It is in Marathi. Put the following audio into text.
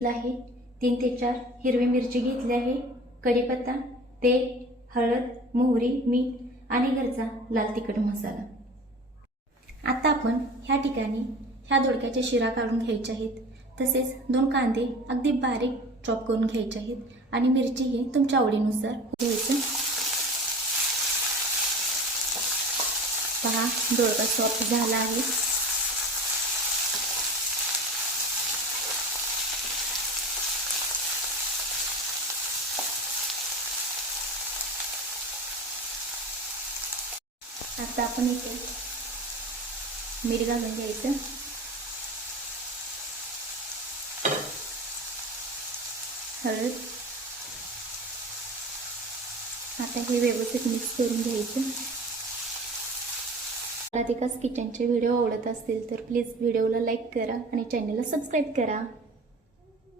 आहे 3 ते 4 हिरवी मिरची घेतली आहे, कढीपत्ता, तेल, हळद, मोहरी, मीठ आणि घरचा लाल तिखट मसाला। आता आपण ह्या ठिकाणी ह्या दोडक्याच्या शिरा काढून घ्यायच्या आहेत। तसेच 2 कांदे अगदी बारीक चॉप करून घ्यायचे आहेत आणि मिरची ही तुमच्या आवडीनुसार घ्यायची। पहा दोडका सॉफ्ट झाला आहे। आता आपण इथे मीठ घालून घ्यायचं, हळद। आता हे व्यवस्थित मिक्स करून घ्यायचं। राधिकास किचनचे व्हिडिओ आवडत असतील तर प्लीज व्हिडिओला लाईक करा आणि चॅनलला सबस्क्राईब करा।